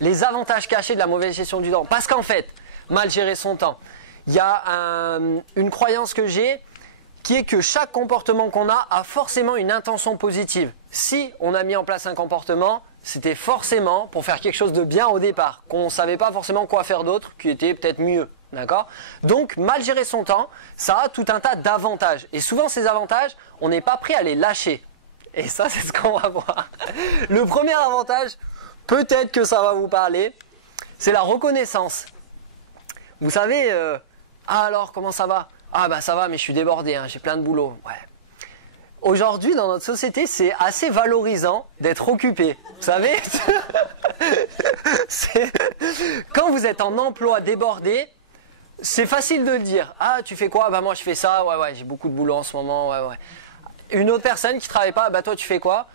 les avantages cachés de la mauvaise gestion du temps. Parce qu'en fait, mal gérer son temps, il y a une croyance que j'ai qui est que chaque comportement qu'on a forcément une intention positive. Si on a mis en place un comportement, c'était forcément pour faire quelque chose de bien au départ, qu'on ne savait pas forcément quoi faire d'autre, qui était peut-être mieux. D'accord ? Donc, mal gérer son temps, ça a tout un tas d'avantages. Et souvent, ces avantages, on n'est pas prêt à les lâcher. Et ça, c'est ce qu'on va voir. Le premier avantage, peut-être que ça va vous parler, c'est la reconnaissance. Vous savez, ah alors, comment ça va ? Ah bah ça va, mais je suis débordé, hein, j'ai plein de boulot. Ouais. Aujourd'hui, dans notre société, c'est assez valorisant d'être occupé. Vous savez, quand vous êtes en emploi débordé, c'est facile de le dire. Ah, tu fais quoi? Bah moi je fais ça, ouais, j'ai beaucoup de boulot en ce moment, ouais. Une autre personne qui travaille pas, bah toi tu fais quoi?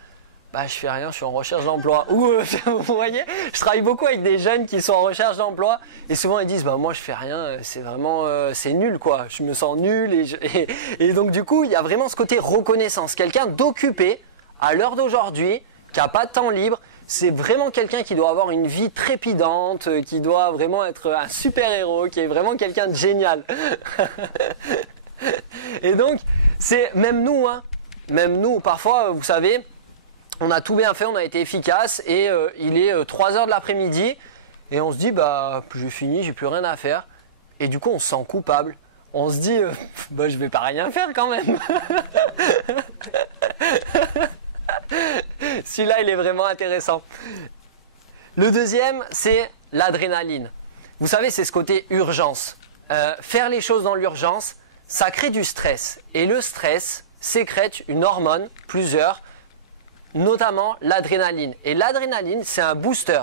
Bah je fais rien, je suis en recherche d'emploi. Ou vous voyez, je travaille beaucoup avec des jeunes qui sont en recherche d'emploi et souvent ils disent bah moi je fais rien, c'est vraiment c'est nul quoi, je me sens nul et donc du coup il y a vraiment ce côté reconnaissance, quelqu'un d'occupé à l'heure d'aujourd'hui, qui a pas de temps libre, c'est vraiment quelqu'un qui doit avoir une vie trépidante, qui doit vraiment être un super héros, qui est vraiment quelqu'un de génial. Et donc c'est même nous parfois vous savez. On a tout bien fait, on a été efficace et il est 3h de l'après-midi et on se dit bah j'ai fini, j'ai plus rien à faire et du coup on se sent coupable. On se dit bah je vais pas rien faire quand même. Celui-là il est vraiment intéressant. Le deuxième c'est l'adrénaline. Vous savez c'est ce côté urgence. Faire les choses dans l'urgence, ça crée du stress et le stress sécrète une hormone, plusieurs, notamment l'adrénaline. Et l'adrénaline, c'est un booster.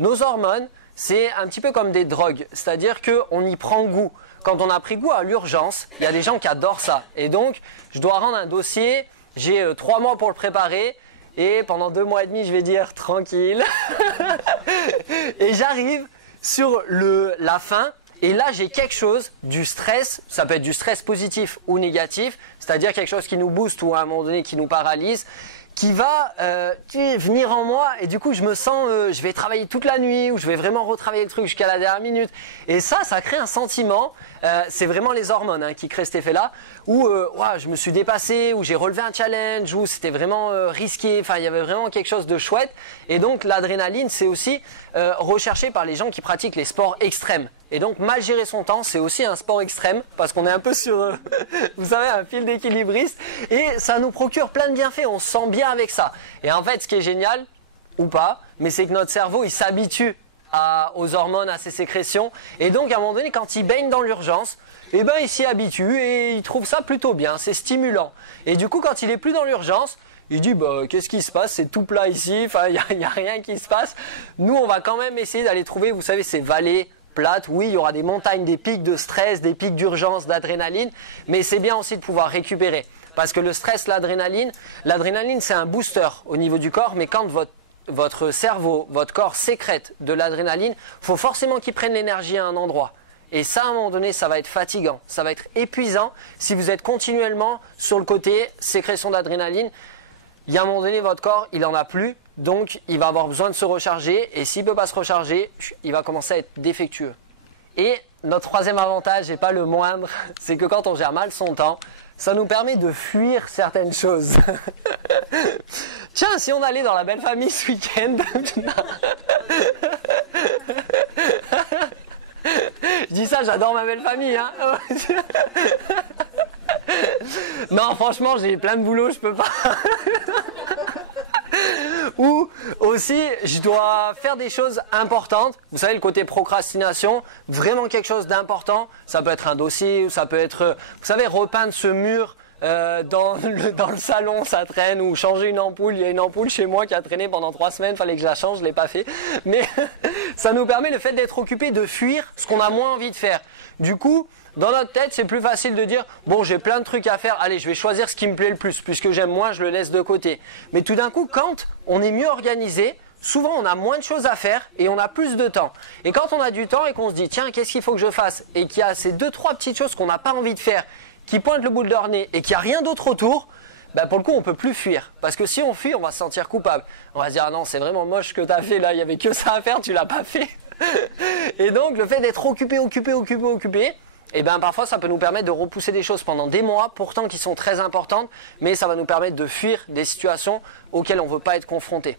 Nos hormones, c'est un petit peu comme des drogues, c'est-à-dire qu'on y prend goût. Quand on a pris goût à l'urgence, il y a des gens qui adorent ça. Et donc, je dois rendre un dossier, j'ai 3 mois pour le préparer, et pendant 2 mois et demi, je vais dire tranquille. Et j'arrive sur la fin, et là, j'ai quelque chose, du stress, ça peut être du stress positif ou négatif, c'est-à-dire quelque chose qui nous booste ou à un moment donné qui nous paralyse, qui va venir en moi et du coup je me sens, je vais travailler toute la nuit ou je vais vraiment retravailler le truc jusqu'à la dernière minute. Et ça crée un sentiment, c'est vraiment les hormones qui créent cet effet-là, où je me suis dépassé, où j'ai relevé un challenge, où c'était vraiment risqué, enfin il y avait vraiment quelque chose de chouette. Et donc l'adrénaline c'est aussi recherché par les gens qui pratiquent les sports extrêmes. Et donc mal gérer son temps c'est aussi un sport extrême parce qu'on est un peu sur, vous savez, un fil d'équilibriste et ça nous procure plein de bienfaits, on se sent bien avec ça. Et en fait ce qui est génial, ou pas, mais c'est que notre cerveau il s'habitue aux hormones, à ces sécrétions et donc à un moment donné quand il baigne dans l'urgence, eh ben il s'y habitue et il trouve ça plutôt bien, c'est stimulant. Et du coup quand il est plus dans l'urgence, il dit bah qu'est-ce qui se passe, c'est tout plat ici, enfin il y a rien qui se passe. Nous on va quand même essayer d'aller trouver, vous savez, ces vallées plates, oui, il y aura des montagnes, des pics de stress, des pics d'urgence, d'adrénaline, mais c'est bien aussi de pouvoir récupérer. Parce que le stress, l'adrénaline c'est un booster au niveau du corps, mais quand votre cerveau, votre corps sécrète de l'adrénaline, il faut forcément qu'il prenne l'énergie à un endroit. Et ça, à un moment donné, ça va être fatigant, ça va être épuisant si vous êtes continuellement sur le côté sécrétion d'adrénaline. Il y a un moment donné, votre corps, il n'en a plus. Donc, il va avoir besoin de se recharger et s'il ne peut pas se recharger, il va commencer à être défectueux. Et notre troisième avantage, et pas le moindre, c'est que quand on gère mal son temps, ça nous permet de fuir certaines choses. Tiens, si on allait dans la belle famille ce week-end... Je dis ça, j'adore ma belle famille. Hein. Non, franchement, j'ai plein de boulot, je peux pas... Ou aussi, je dois faire des choses importantes. Vous savez, le côté procrastination, vraiment quelque chose d'important. Ça peut être un dossier, ou ça peut être, vous savez, repeindre ce mur dans le salon, ça traîne. Ou changer une ampoule. Il y a une ampoule chez moi qui a traîné pendant 3 semaines. Fallait que je la change, je l'ai pas fait. Mais ça nous permet, le fait d'être occupé, de fuir ce qu'on a moins envie de faire. Du coup, dans notre tête, c'est plus facile de dire « Bon, j'ai plein de trucs à faire, allez, je vais choisir ce qui me plaît le plus, puisque j'aime moins, je le laisse de côté. » Mais tout d'un coup, quand on est mieux organisé, souvent on a moins de choses à faire et on a plus de temps. Et quand on a du temps et qu'on se dit « Tiens, qu'est-ce qu'il faut que je fasse ?» et qu'il y a ces 2-3 petites choses qu'on n'a pas envie de faire, qui pointent le bout de leur nez et qu'il n'y a rien d'autre autour, ben pour le coup on peut plus fuir. Parce que si on fuit, on va se sentir coupable. On va se dire ah non, c'est vraiment moche ce que tu as fait là, il y avait que ça à faire, tu l'as pas fait. Et donc le fait d'être occupé, et ben parfois ça peut nous permettre de repousser des choses pendant des mois, pourtant qui sont très importantes, mais ça va nous permettre de fuir des situations auxquelles on ne veut pas être confronté.